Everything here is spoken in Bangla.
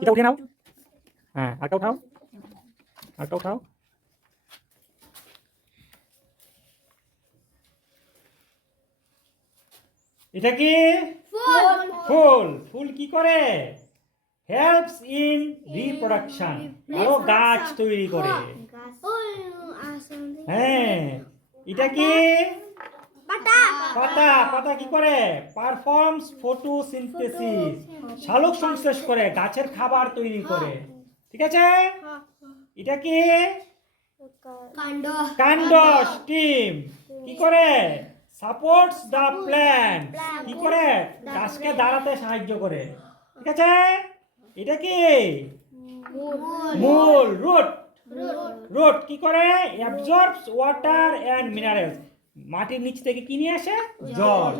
এটা উঠে নাও। হ্যাঁ, আরেকটা উঠাও, আরেকটা উঠাও। এটা কি? ফুল। ফুল কি করে? হেল্পস ইন রিপ্রোডাকশন, আরো গাছ তৈরি করে। হ্যাঁ, এটা কি? পাতা। পাতা কি করে? পারফর্মস ফটোসিনথেসিস, সালোক সংশ্লেষ করে, গাছের খাবার তৈরি করে। ঠিক আছে? এটা কি? কাণ্ড। স্টিম কি করে? সাপোর্টস দ্য প্ল্যান্ট, কি করে? গাছকে দাঁড়াতে সাহায্য করে। ঠিক আছে? এটা কি? মূল। রুট। রুট কি করে? অ্যাবজর্বস ওয়াটার এন্ড মিনারেলস, মাটির নিচ থেকে কি নিয়ে আসে? জল।